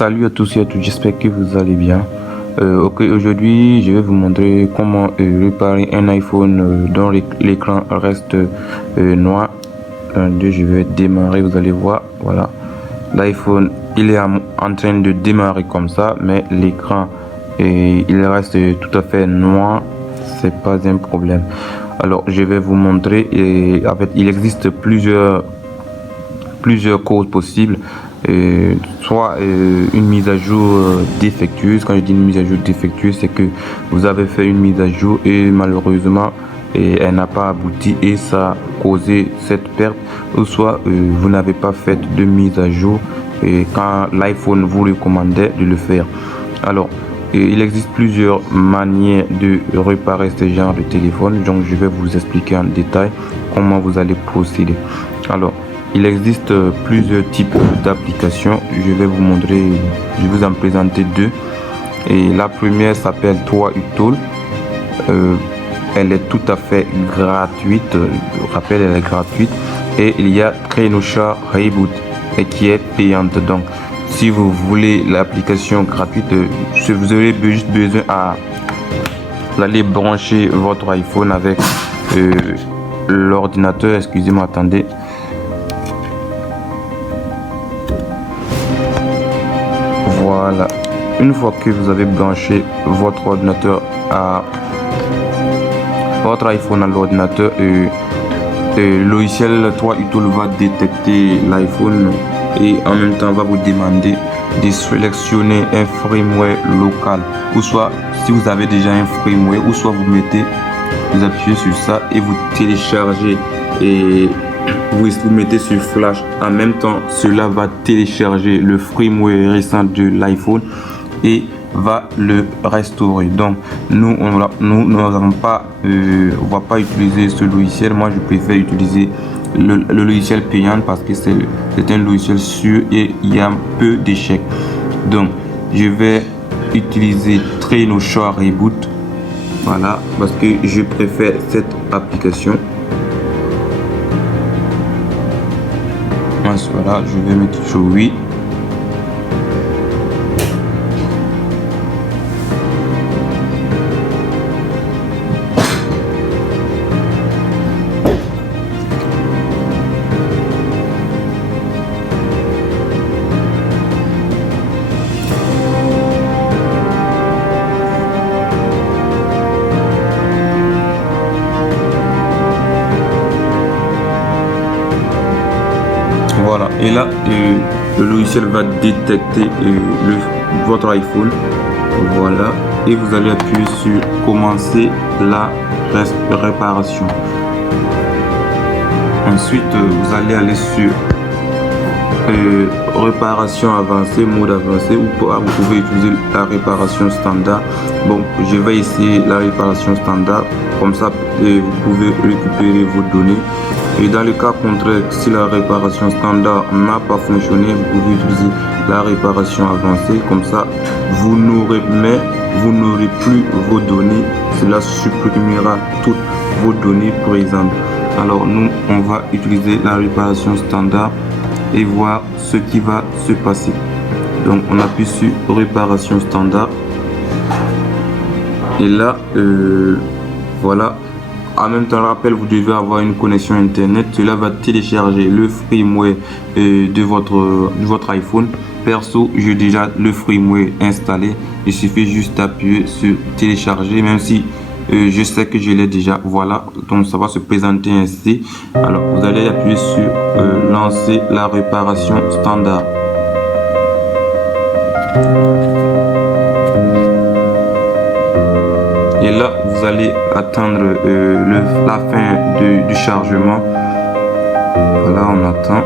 Salut à tous et à toutes, j'espère que vous allez bien. Ok, aujourd'hui je vais vous montrer comment réparer un iPhone dont l'écran reste noir. Je vais démarrer, vous allez voir, voilà. L'iPhone il est en train de démarrer comme ça, mais l'écran il reste tout à fait noir, c'est pas un problème. Alors je vais vous montrer, et en fait il existe plusieurs causes possibles. Soit une mise à jour défectueuse. Quand je dis une mise à jour défectueuse, c'est que vous avez fait une mise à jour et malheureusement elle n'a pas abouti et ça a causé cette perte, ou soit vous n'avez pas fait de mise à jour quand l'iPhone vous recommandait de le faire. Alors il existe plusieurs manières de réparer ce genre de téléphone, donc je vais vous expliquer en détail comment vous allez procéder. Alors il existe plusieurs types d'applications. Je vais vous montrer, je vais vous en présenter deux. Et la première s'appelle 3uTool. Elle est tout à fait gratuite. Je rappelle, elle est gratuite. Et il y a Treenoshare Reboot et qui est payante. Donc, si vous voulez l'application gratuite, vous aurez juste besoin d'aller brancher votre iPhone avec l'ordinateur. Excusez-moi, attendez. Voilà, une fois que vous avez branché votre ordinateur à votre iPhone à l'ordinateur, le logiciel 3uTool va détecter l'iPhone et en même temps va vous demander de sélectionner un firmware local, ou soit si vous avez déjà un firmware, ou soit vous appuyez sur ça et vous téléchargez et vous mettez sur flash. En même temps, cela va télécharger le firmware récent de l'iPhone et va le restaurer. Donc nous n'allons pas on va pas utiliser ce logiciel. Moi je préfère utiliser le logiciel payant parce que c'est un logiciel sûr et il y a un peu d'échecs. Donc je vais utiliser Treenoshare Reboot, voilà, parce que je préfère cette application. Voilà, je vais mettre sur oui. Voilà, et là le logiciel va détecter votre iPhone. Voilà, et vous allez appuyer sur commencer la réparation. Ensuite vous allez aller sur réparation avancée, mode avancé, ou vous pouvez utiliser la réparation standard. Bon, je vais essayer la réparation standard, comme ça vous pouvez récupérer vos données. Et dans le cas contraire, si la réparation standard n'a pas fonctionné, vous pouvez utiliser la réparation avancée. Comme ça, vous n'aurez plus vos données. Cela supprimera toutes vos données présentes. Alors nous, on va utiliser la réparation standard et voir ce qui va se passer. Donc on appuie sur réparation standard. Et là, voilà. En même temps, rappel, vous devez avoir une connexion internet. Cela va télécharger le firmware de votre iPhone. Perso, j'ai déjà le firmware installé. Il suffit juste d'appuyer sur télécharger, même si je sais que je l'ai déjà. Voilà, donc ça va se présenter ainsi. Alors vous allez appuyer sur lancer la réparation standard. Et là, vous allez attendre la fin du chargement. Voilà, on attend.